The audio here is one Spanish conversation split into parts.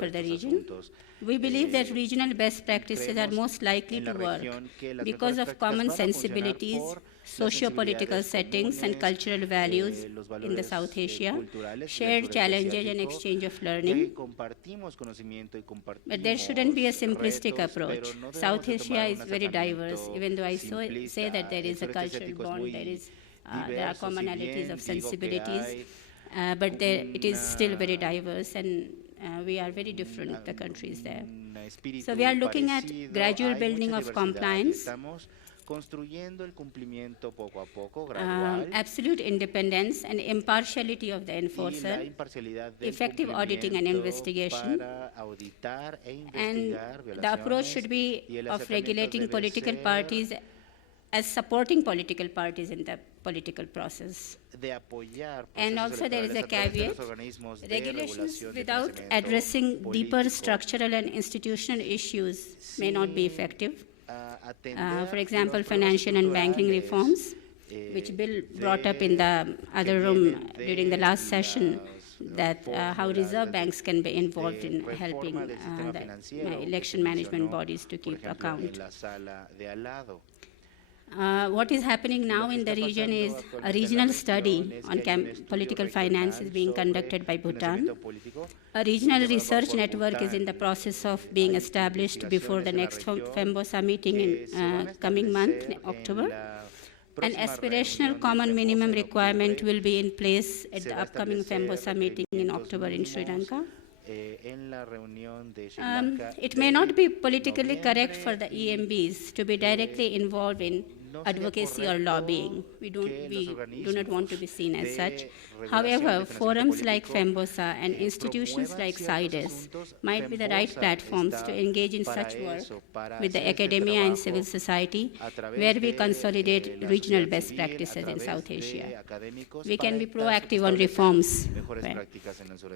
for the region. We believe that regional best practices are most likely to work because of common sensibilities, socio-political settings, and cultural values in the South Asia, shared challenges and exchange of learning. But there shouldn't be a simplistic approach. South Asia is very diverse, even though I say that there is a cultural bond, there are commonalities of sensibilities, but it is still very diverse, and we are very different, the countries there. So we are looking at gradual building of compliance, absolute independence and impartiality of the enforcer, effective auditing and investigation, and the approach should be of regulating political parties as supporting political parties in the political process. And also there is a caveat, regulations without addressing deeper structural and institutional issues may not be effective. For example, financial and banking reforms, which Bill brought up in the other room during the last session, that how reserve banks can be involved in helping the election management bodies to keep account. What is happening now in the region is a regional study on political finance is being conducted by Bhutan. A regional research network is in the process of being established before the next FEMBOSA meeting in coming month, October. An aspirational common minimum requirement will be in place at the upcoming FEMBOSA meeting in October in Sri Lanka. It may not be politically correct for the EMBs to be directly involved in advocacy or lobbying. We do not want to be seen as such. However, forums like FEMBOSA and institutions like CIDES might be the right platforms to engage in such work with the academia and civil society, where we consolidate regional best practices in South Asia. We can be proactive on reforms.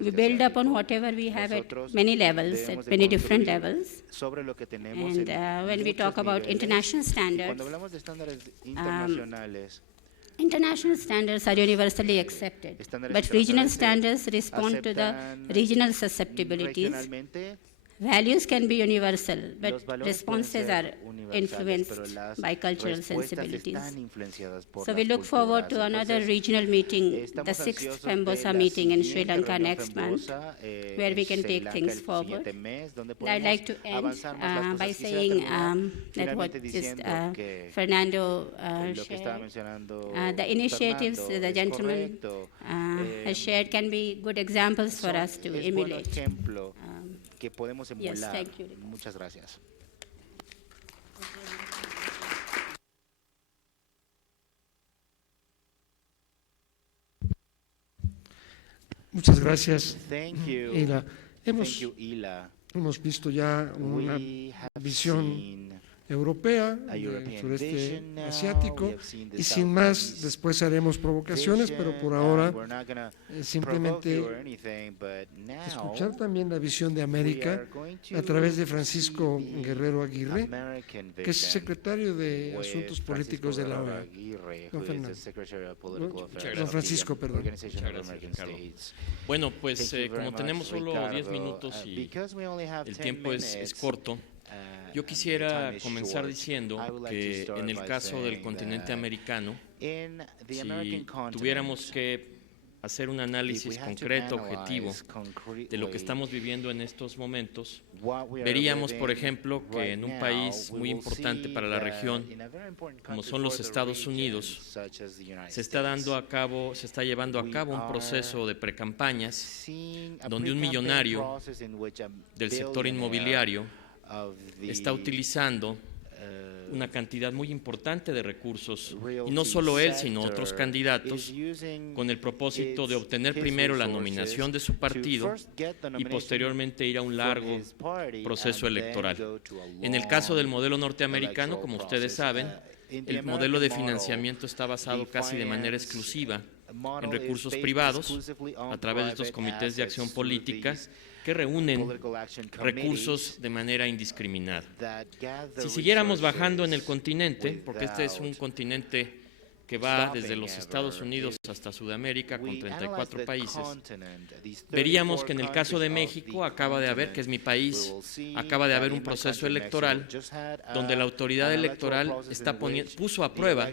We build upon whatever we have at many levels, at many different levels. And when we talk about international standards, international standards are universally accepted, but regional standards respond to the regional susceptibilities. Values can be universal, but responses are influenced by cultural sensibilities. So we look forward to another regional meeting, the 6th FEMBOSA meeting in Sri Lanka next month, where we can take things forward. And I'd like to end by saying that what just Fernando shared, the initiatives the gentleman has shared can be good examples for us to emulate. Yes, thank you. Muchas gracias. Muchas gracias. Thank you. Hemos visto ya una visión europea, del sureste asiático, y sin más, después haremos provocaciones, pero por ahora simplemente escuchar también la visión de América a través de Francisco Guerrero Aguirre, que es secretario de Asuntos Políticos de la OEA. Don Francisco, perdón. Muchas gracias, Ricardo. Bueno, pues como tenemos solo 10 minutos y el tiempo es corto, yo quisiera comenzar diciendo que en el caso del continente americano, si tuviéramos que hacer un análisis concreto, objetivo, de lo que estamos viviendo en estos momentos, veríamos, por ejemplo, que en un país muy importante para la región, como son los Estados Unidos, se está llevando a cabo un proceso de precampañas donde un millonario del sector inmobiliario está utilizando una cantidad muy importante de recursos, y no solo él, sino otros candidatos, con el propósito de obtener primero la nominación de su partido y posteriormente ir a un largo proceso electoral. En el caso del modelo norteamericano, como ustedes saben, el modelo de financiamiento está basado casi de manera exclusiva en recursos privados a través de estos comités de acción política que reúnen recursos de manera indiscriminada. Si siguiéramos bajando en el continente, porque este es un continente que va desde los Estados Unidos hasta Sudamérica con 34 países, veríamos que en el caso de México acaba de haber, que es mi país, acaba de haber un proceso electoral donde la autoridad electoral puso a prueba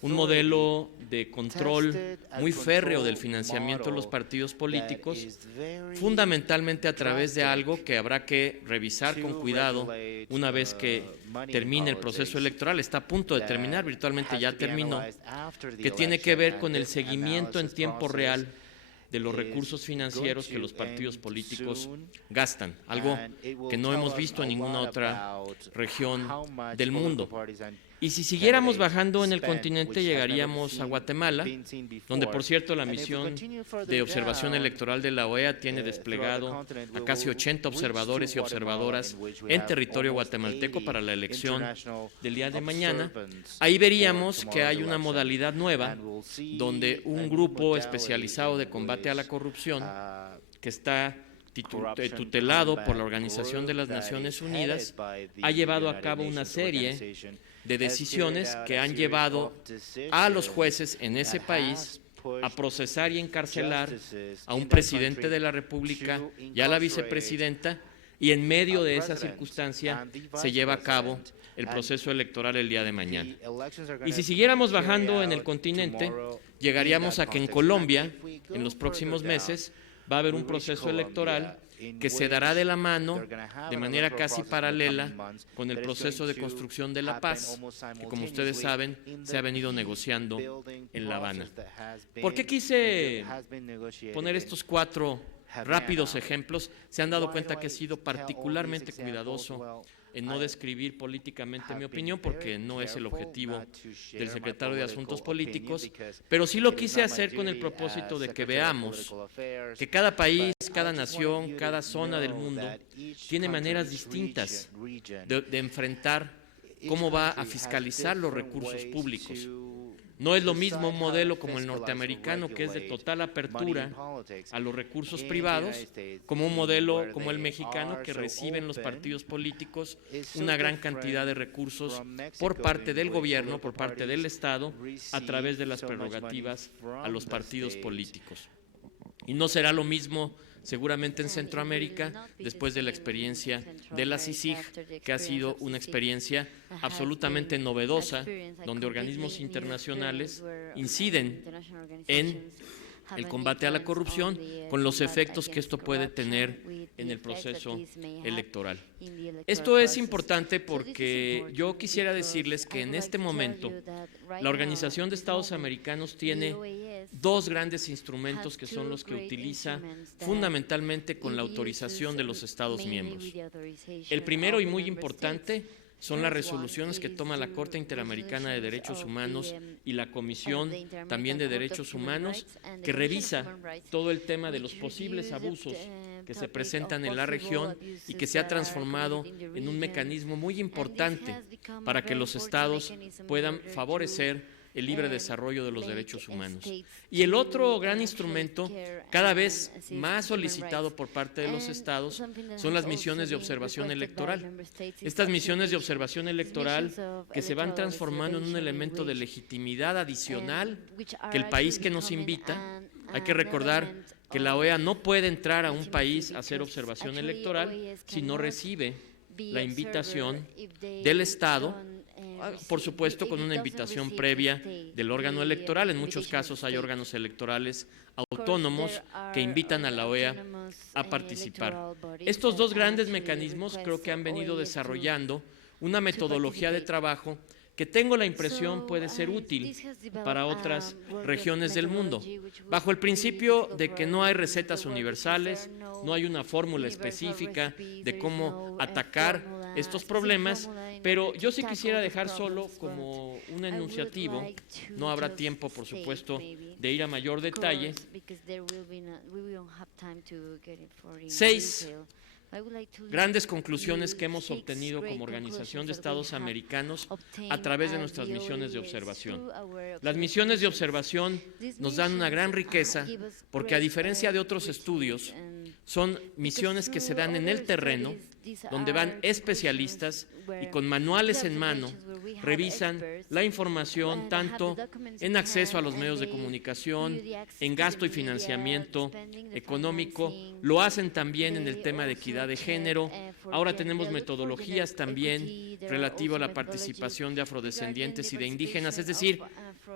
un modelo de control muy férreo del financiamiento de los partidos políticos, fundamentalmente a través de algo que habrá que revisar con cuidado una vez que termine el proceso electoral. Está a punto de terminar, virtualmente ya terminó, que tiene que ver con el seguimiento en tiempo real de los recursos financieros que los partidos políticos gastan, algo que no hemos visto en ninguna otra región del mundo. Y si siguiéramos bajando en el continente, llegaríamos a Guatemala, donde, por cierto, la misión de observación electoral de la OEA tiene desplegado a casi 80 observadores y observadoras en territorio guatemalteco para la elección del día de mañana. Ahí veríamos que hay una modalidad nueva, donde un grupo especializado de combate a la corrupción, que está tutelado por la Organización de las Naciones Unidas, ha llevado a cabo una serie de decisiones que han llevado a los jueces en ese país a procesar y encarcelar a un presidente de la República y a la vicepresidenta, y en medio de esa circunstancia se lleva a cabo el proceso electoral el día de mañana. Y si siguiéramos bajando en el continente, llegaríamos a que en Colombia, en los próximos meses, va a haber un proceso electoral que se dará de la mano, de manera casi paralela, con el proceso de construcción de la paz, que, como ustedes saben, se ha venido negociando en La Habana. ¿Por qué quise poner estos 4 rápidos ejemplos? Se han dado cuenta que he sido particularmente cuidadoso en no describir políticamente mi opinión, porque no es el objetivo del secretario de Asuntos Políticos, pero sí lo quise hacer con el propósito de que veamos que cada país, cada nación, cada zona del mundo tiene maneras distintas de enfrentar cómo va a fiscalizar los recursos públicos. No es lo mismo un modelo como el norteamericano, que es de total apertura a los recursos privados, como un modelo como el mexicano, que reciben los partidos políticos una gran cantidad de recursos por parte del gobierno, por parte del Estado, a través de las prerrogativas a los partidos políticos. Y no será lo mismo seguramente en Centroamérica, después de la experiencia de la CICIG, que ha sido una experiencia absolutamente novedosa, donde organismos internacionales inciden en el combate a la corrupción, con los efectos que esto puede tener en el proceso electoral. Esto es importante porque yo quisiera decirles que en este momento la Organización de Estados Americanos tiene 2 grandes instrumentos que son los que utiliza fundamentalmente con la autorización de los Estados miembros. El primero, y muy importante, son las resoluciones que toma la Corte Interamericana de Derechos Humanos y la Comisión también de Derechos Humanos, que revisa todo el tema de los posibles abusos que se presentan en la región y que se ha transformado en un mecanismo muy importante para que los estados puedan favorecer el libre desarrollo de los derechos humanos. Y el otro gran instrumento, cada vez más solicitado por parte de los estados, son las misiones de observación electoral. Estas misiones de observación electoral que se van transformando en un elemento de legitimidad adicional que el país que nos invita. Hay que recordar que la OEA no puede entrar a un país a hacer observación electoral si no recibe la invitación del Estado, por supuesto con una invitación previa del órgano electoral. En muchos casos hay órganos electorales autónomos que invitan a la OEA a participar. Estos 2 grandes mecanismos creo que han venido desarrollando una metodología de trabajo que tengo la impresión puede ser útil para otras regiones del mundo, bajo el principio de que no hay recetas universales, no hay una fórmula específica de cómo atacar estos problemas, pero yo sí quisiera dejar solo como un enunciativo, no habrá tiempo, por supuesto, de ir a mayor detalle, 6 grandes conclusiones que hemos obtenido como Organización de Estados Americanos a través de nuestras misiones de observación. Las misiones de observación nos dan una gran riqueza porque, a diferencia de otros estudios, son misiones que se dan en el terreno, donde van especialistas y con manuales en mano revisan la información tanto en acceso a los medios de comunicación, en gasto y financiamiento económico, lo hacen también en el tema de equidad de género. Ahora tenemos metodologías también relativas a la participación de afrodescendientes y de indígenas, es decir,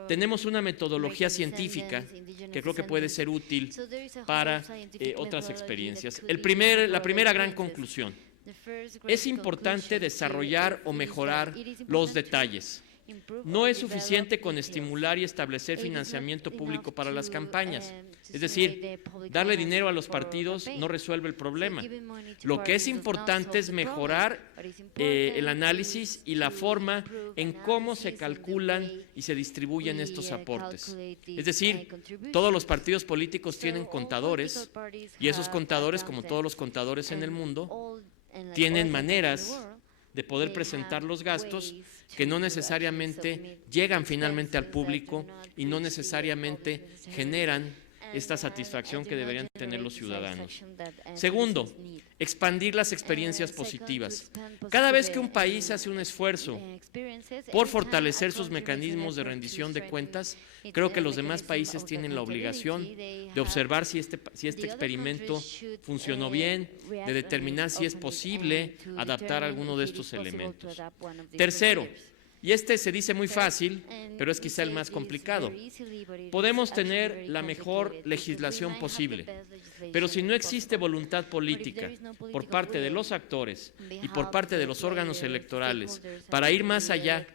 tenemos una metodología científica que creo que puede ser útil para otras experiencias. La primera gran conclusión: es importante desarrollar o mejorar los detalles. No es suficiente con estimular y establecer financiamiento público para las campañas. Es decir, darle dinero a los partidos no resuelve el problema. Lo que es importante es mejorar el análisis y la forma en cómo se calculan y se distribuyen estos aportes. Es decir, todos los partidos políticos tienen contadores y esos contadores, como todos los contadores en el mundo, tienen maneras de poder presentar los gastos que no necesariamente llegan finalmente al público y no necesariamente generan esta satisfacción que deberían tener los ciudadanos. Segundo, expandir las experiencias positivas. Cada vez que un país hace un esfuerzo por fortalecer sus mecanismos de rendición de cuentas, creo que los demás países tienen la obligación de observar si este experimento funcionó bien, de determinar si es posible adaptar alguno de estos elementos. Tercero, y este se dice muy fácil, pero es quizá el más complicado. Podemos tener la mejor legislación posible, pero si no existe voluntad política por parte de los actores y por parte de los órganos electorales para ir más allá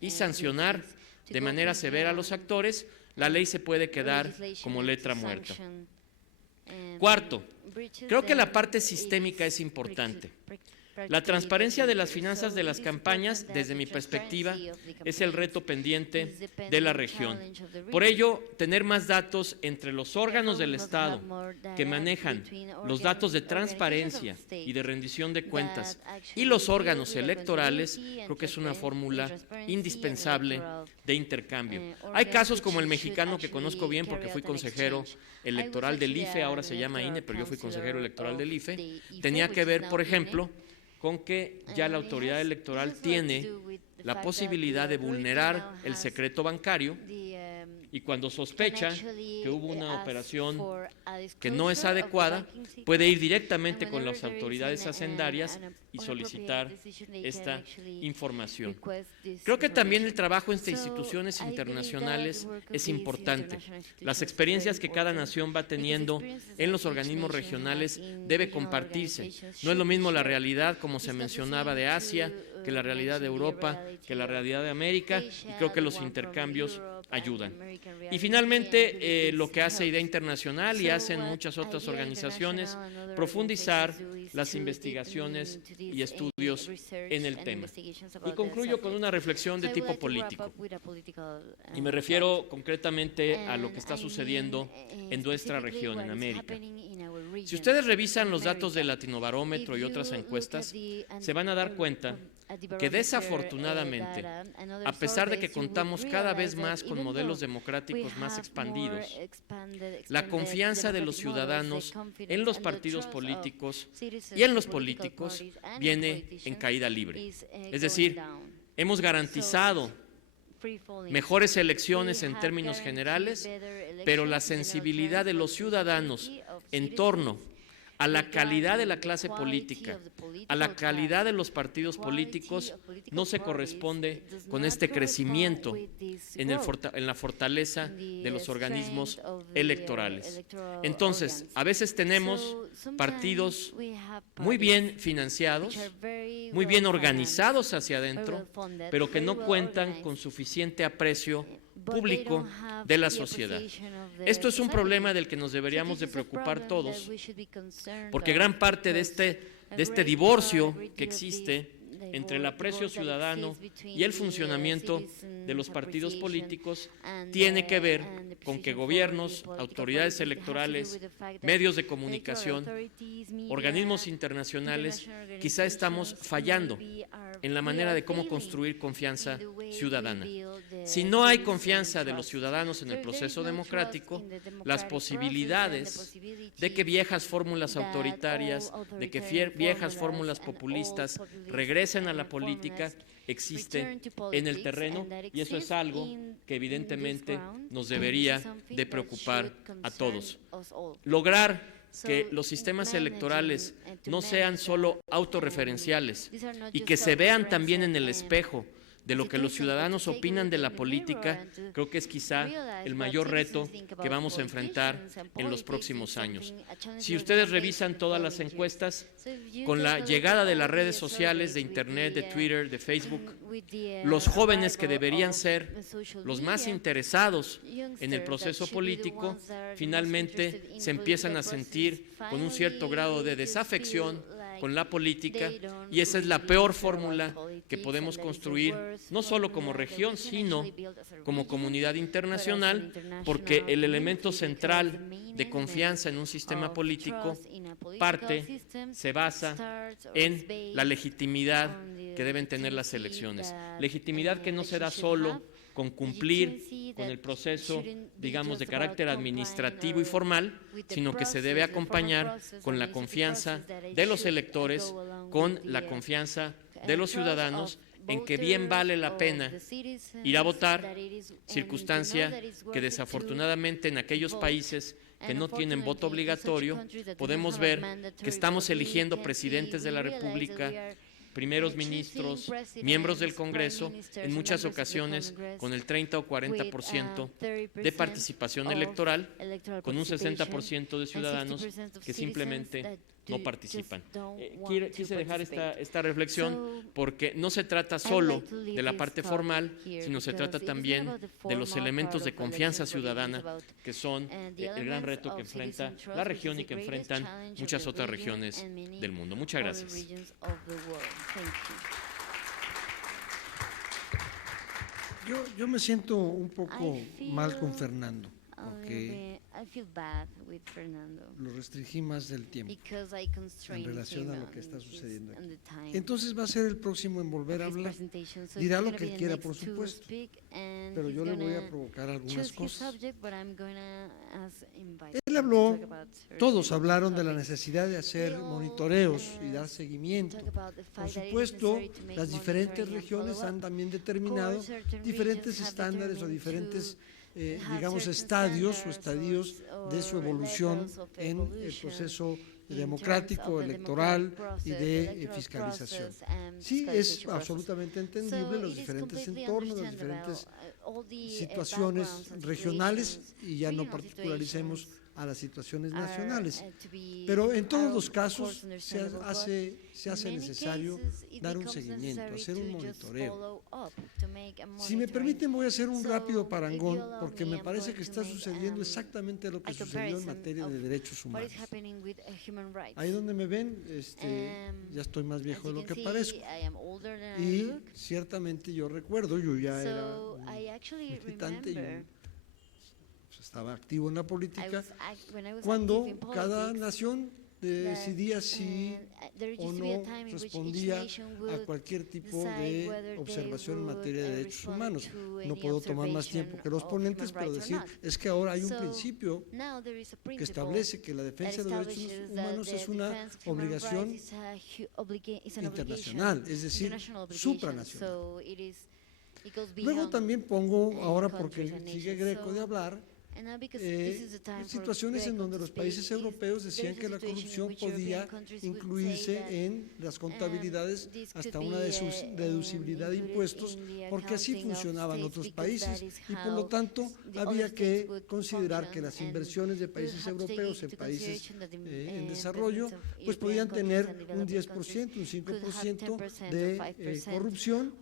y sancionar de manera severa a los actores, la ley se puede quedar como letra muerta. Cuarto, creo que la parte sistémica es importante. La transparencia de las finanzas de las campañas, desde mi perspectiva, es el reto pendiente de la región. Por ello, tener más datos entre los órganos del Estado que manejan los datos de transparencia y de rendición de cuentas y los órganos electorales, creo que es una fórmula indispensable de intercambio. Hay casos como el mexicano que conozco bien porque fui consejero electoral del IFE, ahora se llama INE, pero yo fui consejero electoral del IFE. Tenía que ver, por ejemplo, con que ya la autoridad electoral tiene la posibilidad de vulnerar el secreto bancario y cuando sospecha que hubo una operación que no es adecuada, puede ir directamente con las autoridades hacendarias y solicitar esta información. Creo que también el trabajo entre instituciones internacionales es importante. Las experiencias que cada nación va teniendo en los organismos regionales debe compartirse. No es lo mismo la realidad, como se mencionaba, de Asia, que la realidad de Europa, que la realidad de América, y creo que los intercambios ayudan. Y finalmente, lo que hace Idea Internacional y hacen muchas otras organizaciones, profundizar las investigaciones y estudios en el tema. Y concluyo con una reflexión de tipo político. Y me refiero concretamente a lo que está sucediendo en nuestra región, en América. Si ustedes revisan los datos del Latinobarómetro y otras encuestas, se van a dar cuenta que desafortunadamente, a pesar de que contamos cada vez más con modelos democráticos más expandidos, la confianza de los ciudadanos en los partidos políticos y en los políticos viene en caída libre. Es decir, hemos garantizado mejores elecciones en términos generales, pero la sensibilidad de los ciudadanos en torno a la calidad de la clase política, a la calidad de los partidos políticos, no se corresponde con este crecimiento en la fortaleza de los organismos electorales. Entonces, a veces tenemos partidos muy bien financiados, muy bien organizados hacia adentro, pero que no cuentan con suficiente aprecio público de la sociedad. Esto es un problema del que nos deberíamos de preocupar todos, porque gran parte de este divorcio que existe entre el aprecio ciudadano y el funcionamiento de los partidos políticos tiene que ver con que gobiernos, autoridades electorales, medios de comunicación, organismos internacionales, quizá estamos fallando en la manera de cómo construir confianza ciudadana. Si no hay confianza de los ciudadanos en el proceso democrático, las posibilidades de que viejas fórmulas autoritarias, de que viejas fórmulas populistas regresen a la política existen en el terreno, y eso es algo que evidentemente nos debería de preocupar a todos. Lograr que los sistemas electorales no sean solo autorreferenciales y que se vean también en el espejo de lo que los ciudadanos opinan de la política, creo que es quizá el mayor reto que vamos a enfrentar en los próximos años. Si ustedes revisan todas las encuestas, con la llegada de las redes sociales, de Internet, de Twitter, de Facebook, los jóvenes que deberían ser los más interesados en el proceso político, finalmente se empiezan a sentir con un cierto grado de desafección con la política, y esa es la peor fórmula que podemos construir, no solo como región, sino como comunidad internacional, porque el elemento central de confianza en un sistema político se basa en la legitimidad que deben tener las elecciones. Legitimidad que no se da solo con cumplir con el proceso, digamos, de carácter administrativo y formal, sino que se debe acompañar con la confianza de los electores, con la confianza de los ciudadanos en que bien vale la pena ir a votar, circunstancia que desafortunadamente en aquellos países que no tienen voto obligatorio, podemos ver que estamos eligiendo presidentes de la República, primeros ministros, miembros del Congreso, en muchas ocasiones con el 30 o 40% de participación electoral, con un 60% de ciudadanos que simplemente no participan. Quise dejar esta reflexión porque no se trata solo de la parte formal, sino se trata también de los elementos de confianza ciudadana que son el gran reto que enfrenta la región y que enfrentan muchas otras regiones del mundo. Muchas gracias. Yo me siento un poco mal con Fernando, porque lo restringí más del tiempo en relación a lo que está sucediendo aquí. Entonces va a ser el próximo en volver a hablar. Dirá lo que él quiera, por supuesto, pero yo le voy a provocar algunas cosas. Él habló, todos hablaron de la necesidad de hacer monitoreos y dar seguimiento. Por supuesto, las diferentes regiones han también determinado diferentes estándares o diferentes digamos, estadios o estadios de su evolución en el proceso democrático, electoral y de fiscalización. Sí, es absolutamente entendible los diferentes entornos, las diferentes situaciones regionales, y ya no particularicemos a las situaciones nacionales, pero en todos los casos se hace necesario dar un seguimiento, hacer un monitoreo. Si me permiten, voy a hacer un rápido parangón, porque me parece que está sucediendo exactamente lo que sucedió en materia de derechos humanos. Ahí donde me ven, ya estoy más viejo de lo que parezco, y ciertamente yo recuerdo, yo ya era un militante y estaba activo en la política cuando cada nación decidía si o no respondía a cualquier tipo de observación en materia de derechos humanos. No puedo tomar más tiempo que los ponentes, pero decir es que ahora hay un principio que establece que la defensa de los derechos humanos es una obligación internacional, es decir, supranacional. Luego también pongo, ahora porque sigue Greco de hablar, situaciones en donde los países europeos decían que la corrupción podía incluirse en las contabilidades hasta una deducibilidad de impuestos, porque así funcionaban otros países, y por lo tanto había que considerar que las inversiones de países europeos en países en desarrollo pues podían tener un 10%, un 5% de corrupción,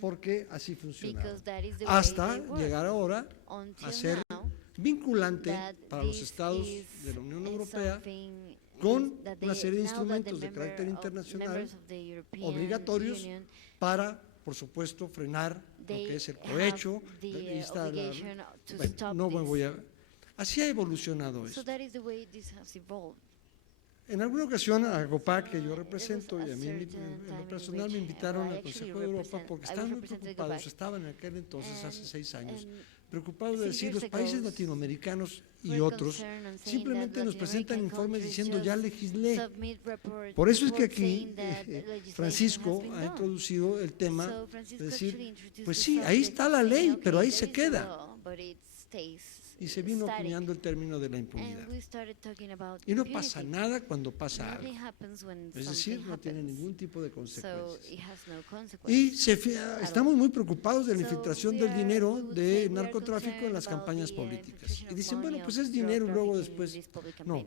porque así funcionaba, hasta llegar ahora a ser vinculante para los estados de la Unión Europea con una serie de instrumentos de carácter internacional obligatorios para, por supuesto, frenar lo que es el cohecho. Bueno, no me voy a... Así ha evolucionado esto. En alguna ocasión a GOPAC, que yo represento, y a mí en lo personal me invitaron al Consejo de Europa porque estaban muy preocupados, estaban en aquel entonces, hace 6 años, preocupados de decir los países latinoamericanos y otros simplemente nos presentan informes diciendo ya legislé. Por eso es que aquí Francisco ha introducido el tema de decir, pues sí, ahí está la ley, pero ahí se queda. Y se vino acuñando el término de la impunidad. Y no pasa nada cuando pasa algo. Es decir, no tiene ningún tipo de consecuencias. Y estamos muy preocupados de la infiltración del dinero de narcotráfico en las campañas políticas. Y dicen, bueno, pues es dinero y luego después… No.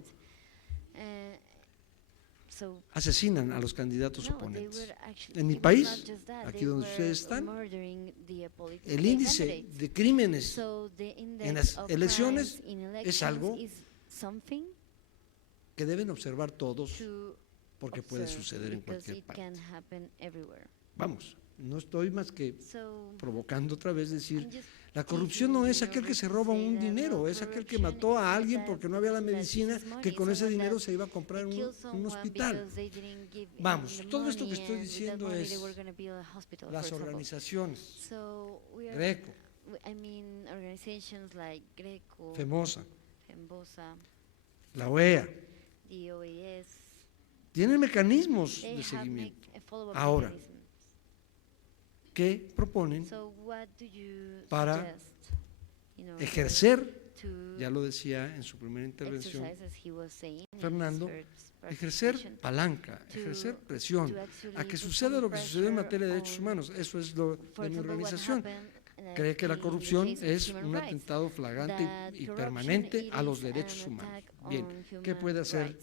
Asesinan a los candidatos oponentes. En mi país, aquí donde ustedes están, el índice de crímenes en las elecciones es algo que deben observar todos porque puede suceder en cualquier parte. Vamos, no estoy más que provocando otra vez decir, la corrupción no es aquel que se roba un dinero, es aquel que mató a alguien porque no había la medicina, que con ese dinero se iba a comprar un hospital. Vamos, todo esto que estoy diciendo es las organizaciones, Greco, FEMOSA, la OEA, tienen mecanismos de seguimiento. Ahora, ¿qué proponen para ejercer, ya lo decía en su primera intervención Fernando, ejercer palanca, ejercer presión, a que suceda lo que sucedió en materia de derechos humanos? Eso es lo de mi organización. Cree que la corrupción es un atentado flagrante y permanente a los derechos humanos. Bien, ¿qué puede hacer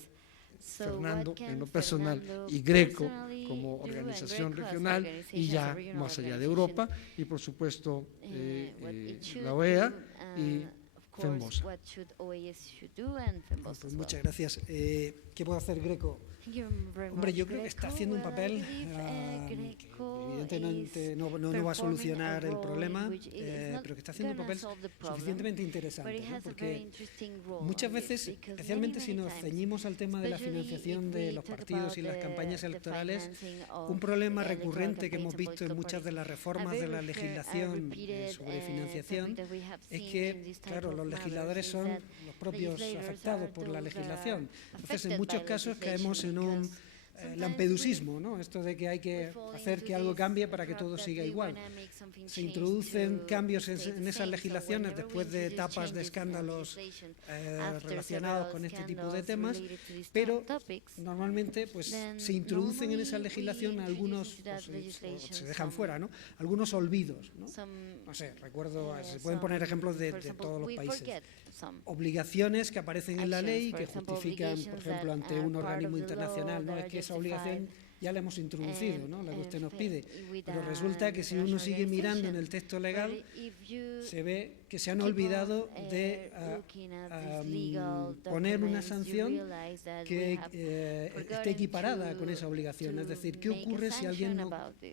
Fernando en lo personal y Greco como organización regional y ya más allá de Europa, y por supuesto la OEA y FEMOSA? Pues muchas gracias. ¿Qué puede hacer Greco? Hombre, yo creo que está haciendo un papel que evidentemente no va a solucionar el problema, pero que está haciendo un papel suficientemente interesante, ¿no? Porque muchas veces, especialmente si nos ceñimos al tema de la financiación de los partidos y las campañas electorales, un problema recurrente que hemos visto en muchas de las reformas de la legislación sobre financiación es que, claro, los legisladores son los propios afectados por la legislación. Entonces, en muchos casos caemos en un lampedusismo, ¿no? Esto de que hay que hacer que algo cambie para que todo siga igual. Se introducen cambios en esas legislaciones después de etapas de escándalos relacionados con este tipo de temas, pero normalmente pues se introducen en esa legislación algunos, se dejan fuera, ¿no? Algunos olvidos, ¿no? No sé, recuerdo, se pueden poner ejemplos de todos los países. Obligaciones que aparecen en la ley que justifican, por ejemplo, ante un organismo internacional, ¿no? Es que esa obligación ya la hemos introducido, ¿no? La que usted nos pide, pero resulta que si uno sigue mirando en el texto legal, se ve que se han olvidado de poner una sanción que esté equiparada con esa obligación. Es decir, ¿qué ocurre si alguien no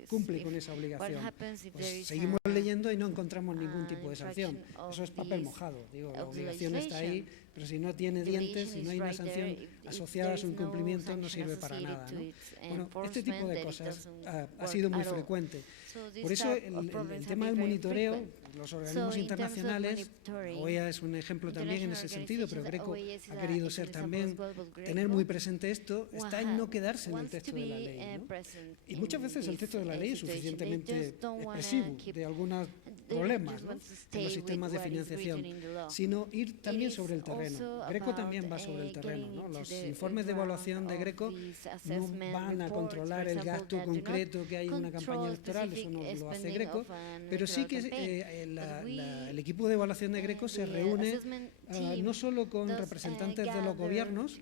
cumple con esa obligación? Pues seguimos leyendo y no encontramos ningún tipo de sanción. Eso es papel mojado. Digo, la obligación está ahí, pero si no tiene dientes, si no hay una sanción asociada a su incumplimiento, no sirve para nada, ¿no? Bueno, este tipo de cosas ha sido muy frecuente. Por eso el tema del monitoreo, los organismos internacionales, OEA es un ejemplo también en ese sentido, pero Greco ha querido ser también, tener muy presente esto, está en no quedarse en el texto de la ley, ¿no? Y muchas veces el texto de la ley es suficientemente expresivo de algunos problemas, ¿no?, en los sistemas de financiación, sino ir también sobre el terreno. Greco también va sobre el terreno, ¿no? Los informes de evaluación de Greco no van a controlar el gasto concreto que hay en una campaña electoral, eso no lo hace Greco, pero sí que el equipo de evaluación de Greco se reúne no solo con representantes de los gobiernos,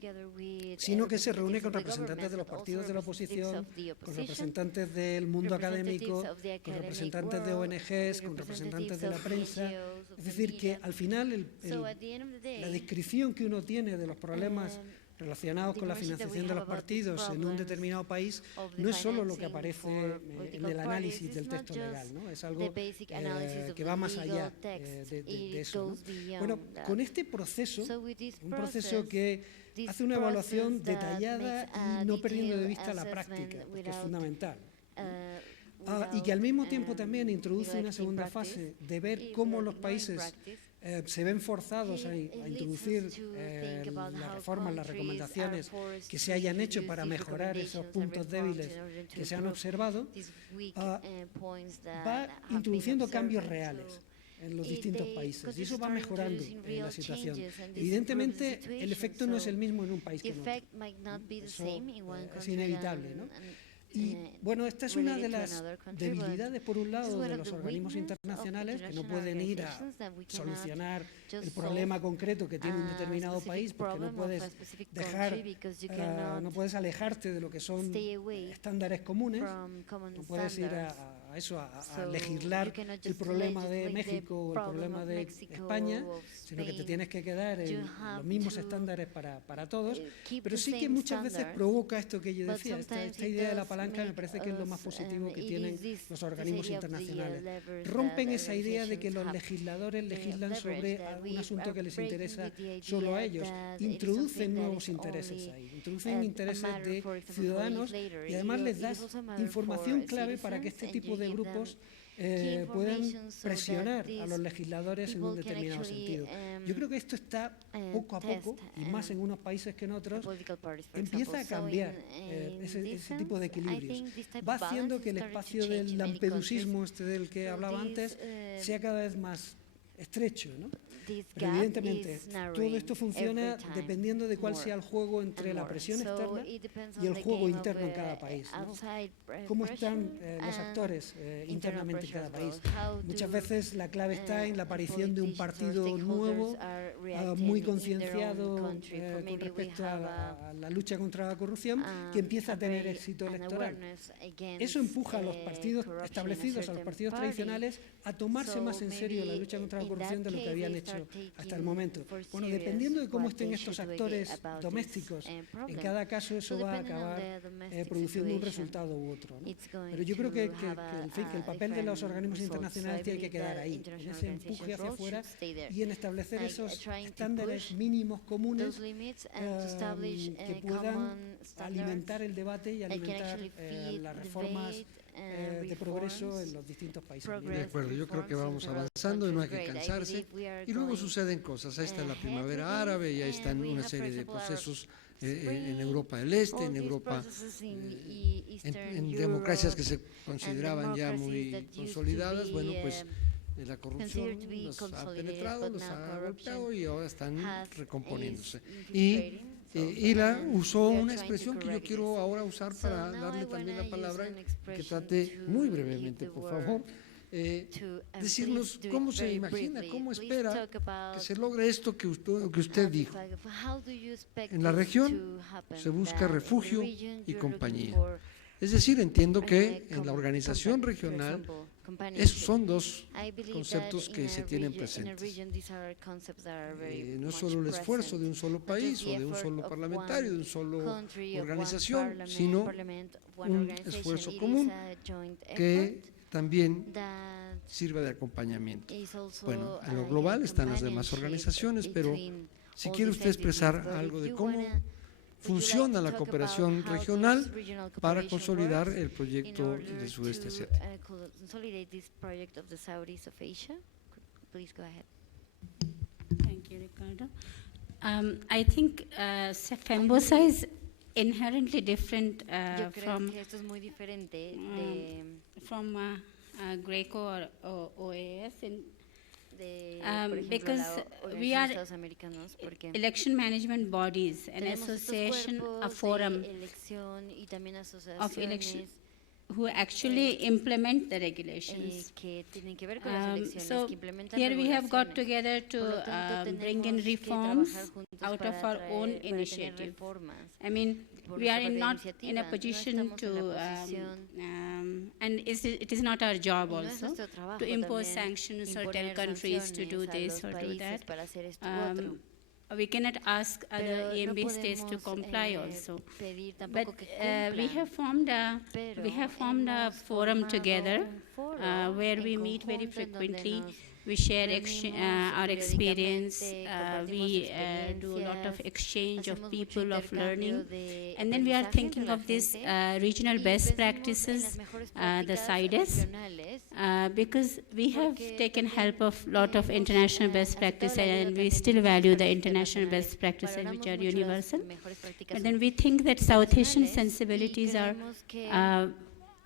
sino que se reúne con representantes de los partidos de la oposición, con representantes del mundo académico, con representantes de ONGs, con representantes de la prensa. Es decir, que al final la descripción que uno tiene de los problemas relacionados con la financiación de los partidos en un determinado país no es solo lo que aparece en el análisis del texto legal, ¿no? Es algo que va más allá de eso, ¿no? Bueno, con este proceso, un proceso que hace una evaluación detallada y no perdiendo de vista la práctica, que es fundamental. Y que al mismo tiempo también introduce una segunda fase de ver cómo los países se ven forzados a introducir las reformas, las recomendaciones que se hayan hecho para mejorar esos puntos débiles que se han observado, va introduciendo cambios reales en los distintos países y eso va mejorando la situación. Evidentemente, el efecto no es el mismo en un país que en otro. Eso es inevitable, ¿no? Y bueno, esta es una de las debilidades, por un lado, de los organismos internacionales, que no pueden ir a solucionar el problema concreto que tiene un determinado país, porque no puedes no puedes alejarte de lo que son estándares comunes, no puedes ir a legislar el problema de México o el problema de España, sino que te tienes que quedar en los mismos estándares para todos, pero sí que muchas veces provoca esto que yo decía, esta idea de la palanca me parece que es lo más positivo que tienen los organismos internacionales. Rompen esa idea de que los legisladores legislan sobre un asunto que les interesa solo a ellos, introducen nuevos intereses ahí, introducen intereses de ciudadanos y además les das información clave para que este tipo de grupos puedan presionar a los legisladores en un determinado sentido. Yo creo que esto está poco a poco, y más en unos países que en otros, empieza a cambiar ese tipo de equilibrios. Va haciendo que el espacio del lampedusismo, del que hablaba antes, sea cada vez más estrecho, ¿no? Pero evidentemente todo esto funciona dependiendo de cuál sea el juego entre la presión externa y el juego interno en cada país, ¿no? ¿Cómo están los actores internamente en cada país? Muchas veces la clave está en la aparición de un partido nuevo, muy concienciado con respecto a la lucha contra la corrupción, que empieza a tener éxito electoral. Eso empuja a los partidos establecidos, a los partidos tradicionales, a tomarse más en serio la lucha contra la corrupción de lo que habían hecho hasta el momento. Bueno, dependiendo de cómo estén estos actores domésticos, en cada caso eso va a acabar produciendo un resultado u otro, ¿no? Pero yo creo que el papel de los organismos internacionales tiene que quedar ahí, en ese empuje hacia afuera y en establecer esos estándares mínimos comunes que puedan alimentar el debate y alimentar las reformas de progreso en los distintos países. De acuerdo, yo creo que vamos avanzando y no hay que cansarse. Y luego suceden cosas. Ahí está la primavera árabe y ahí están una serie de procesos en Europa del Este, en Europa, en democracias que se consideraban ya muy consolidadas. Bueno, pues la corrupción los ha penetrado, los ha golpeado y ahora están recomponiéndose. Y Ila usó una expresión que yo quiero ahora usar para darle también la palabra, que trate muy brevemente, por favor, decirnos cómo se imagina, cómo espera que se logre esto que usted dijo. En la región se busca refugio y compañía. Es decir, entiendo que en la organización regional esos son dos conceptos que se tienen presentes. No solo el esfuerzo de un solo país o de un solo parlamentario, de una sola organización, sino un esfuerzo común que también sirva de acompañamiento. Bueno, en lo global están las demás organizaciones, pero si quiere usted expresar algo de cómo funciona la cooperación regional para consolidar el proyecto del sudeste asiático. Thank you, Ricardo. I think FEMBOSA is inherently different from Greco or OAS because we are election management bodies, an association, a forum of election who actually implement the regulations. So here we have got together to bring in reforms out of our own initiative. I mean, we are not in a position to, and it is not our job also, to impose sanctions or tell countries to do this or do that. We cannot ask other EMB states to comply also. But we have formed a forum together where we meet very frequently We share our experience. We do a lot of exchange of people, of learning. And then we are thinking of these regional best practices, the CIDES, because we have taken help of a lot of international best practices, and we still value the international best practices which are universal. But then we think that South Asian sensibilities are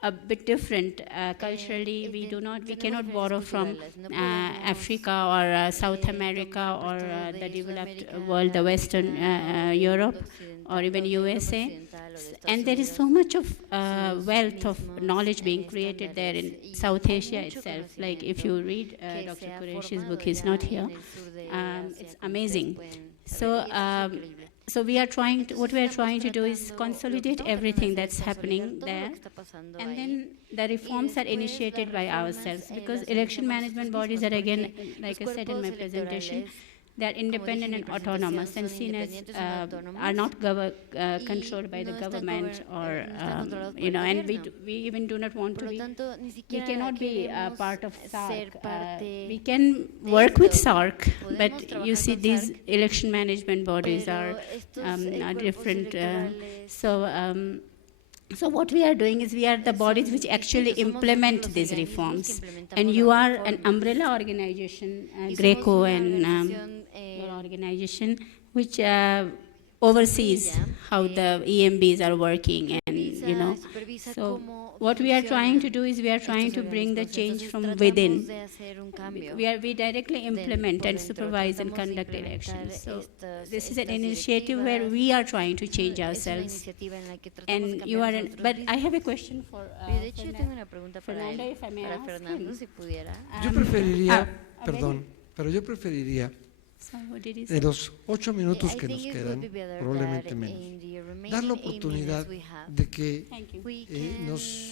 a bit different culturally. We cannot borrow from Africa or South America or the developed world, the Western Europe or even USA. And there is so much of wealth of knowledge being created there in South Asia itself. Like if you read Dr. Qureshi's book, he's not here, it's amazing. So we are what we are trying to do is consolidate everything that's happening there, and then the reforms are initiated by ourselves, because election management bodies are, again, like I said in my presentation, they are independent and autonomous and seen as are not controlled by the government or and we even do not want to be. We cannot be part of SARC. We can work with SARC, but you see these election management bodies are different. So what we are doing is we are the bodies which actually implement these reforms. And you are an umbrella organization, Greco and your organization, which oversees how the EMBs are working, and so what we are trying to do is we are trying to bring the change from within. We directly implement and supervise and conduct elections. So this is an initiative where we are trying to change ourselves. And you are, but I have a question for Fernando, if I may ask him. Yo preferiría, perdón, pero yo preferiría, de los 8 minutos que nos quedan, probablemente menos, dar la oportunidad de que nos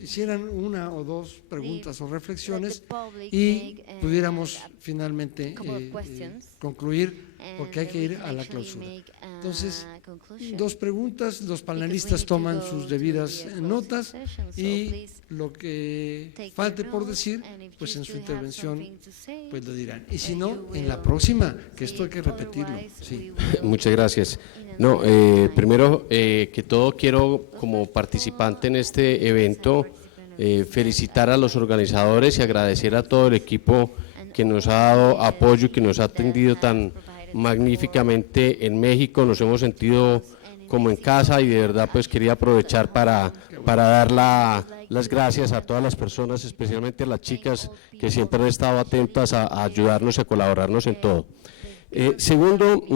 hicieran una o dos preguntas o reflexiones y pudiéramos finalmente concluir, porque hay que ir a la clausura. Entonces, 2 preguntas, los panelistas toman sus debidas notas y lo que falte por decir, pues en su intervención pues lo dirán. Y si no, en la próxima, que esto hay que repetirlo. Sí. Muchas gracias. No, primero que todo quiero, como participante en este evento, felicitar a los organizadores y agradecer a todo el equipo que nos ha dado apoyo y que nos ha atendido tan magníficamente en México. Nos hemos sentido como en casa, y de verdad pues quería aprovechar para dar las gracias a todas las personas, especialmente a las chicas que siempre han estado atentas a ayudarnos y a colaborarnos en todo. Segundo,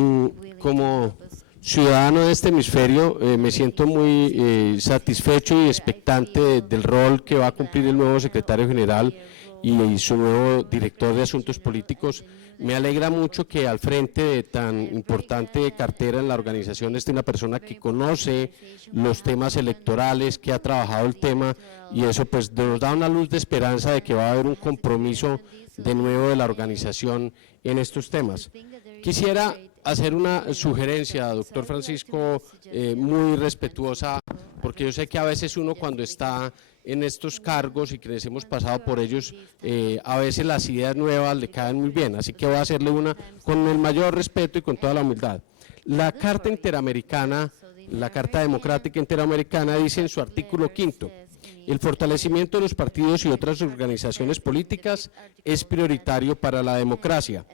como ciudadano de este hemisferio, me siento muy satisfecho y expectante del rol que va a cumplir el nuevo secretario general y su nuevo director de Asuntos Políticos. Me alegra mucho que al frente de tan importante cartera en la organización esté una persona que conoce los temas electorales, que ha trabajado el tema, y eso pues nos da una luz de esperanza de que va a haber un compromiso de nuevo de la organización en estos temas. Quisiera hacer una sugerencia, doctor Francisco, muy respetuosa, porque yo sé que a veces uno cuando está en estos cargos y quienes hemos pasado por ellos, a veces las ideas nuevas le caen muy bien, así que voy a hacerle una con el mayor respeto y con toda la humildad. La Carta Interamericana, la Carta Democrática Interamericana dice en su artículo 5: el fortalecimiento de los partidos y otras organizaciones políticas es prioritario para la democracia.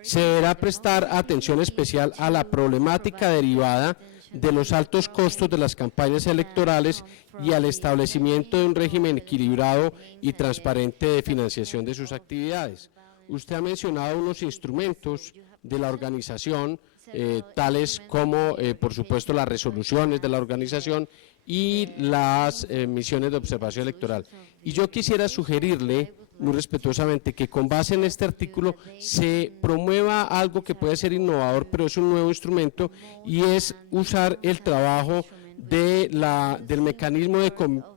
Se deberá prestar atención especial a la problemática derivada de los altos costos de las campañas electorales y al establecimiento de un régimen equilibrado y transparente de financiación de sus actividades. Usted ha mencionado unos instrumentos de la organización, tales como, por supuesto, las resoluciones de la organización y las misiones de observación electoral. Y yo quisiera sugerirle, muy respetuosamente, que con base en este artículo se promueva algo que puede ser innovador, pero es un nuevo instrumento, y es usar el trabajo del mecanismo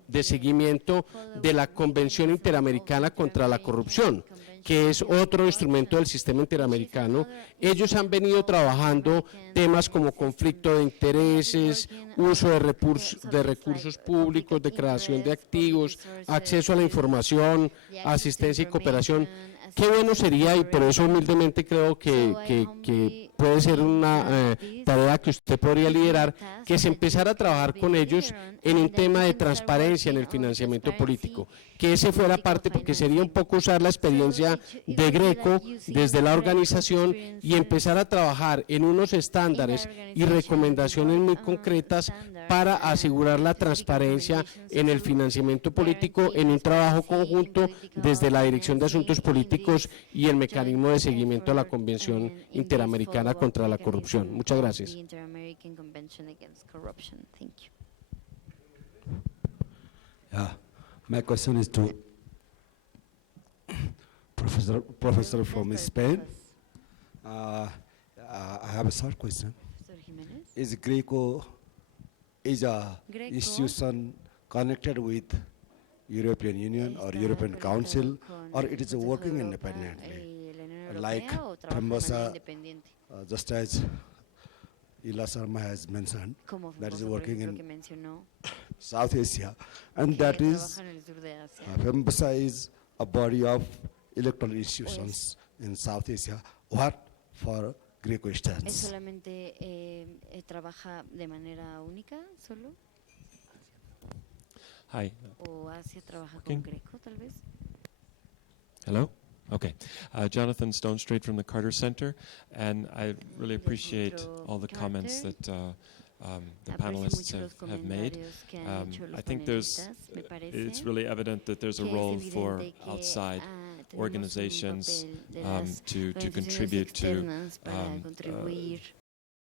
de seguimiento de la Convención Interamericana contra la Corrupción, que es otro instrumento del sistema interamericano. Ellos han venido trabajando temas como conflicto de intereses, uso de recursos públicos, declaración de activos, acceso a la información, asistencia y cooperación. qué bueno sería, y por eso humildemente creo que puede ser una tarea que usted podría liderar, que se empezara a trabajar con ellos en un tema de transparencia en el financiamiento político, que ese fuera parte, porque sería un poco usar la experiencia de Greco desde la organización y empezar a trabajar en unos estándares y recomendaciones muy concretas para asegurar la transparencia en el financiamiento político en un trabajo conjunto desde la Dirección de Asuntos Políticos y el mecanismo de seguimiento a la Convención Interamericana contra la Corrupción. Muchas gracias. My question is to Professor from Spain. I have a short question. Is Greco is a institution connected with European Union or European Council, or it is working independently? Like PEMBOSA, just as Ila Sharma has mentioned, that is working in South Asia, and that is PEMBOSA is a body of electoral institutions in South Asia. What for Greco stands? ¿Solamente trabaja de manera única, solo? Hi. ¿O Asia trabaja con Greco, tal vez? Hello? Okay. Jonathan Stone Straight from the Carter Center, and I really appreciate all the comments that the panelists have made. I think it's really evident that there's a role for outside organizations to contribute to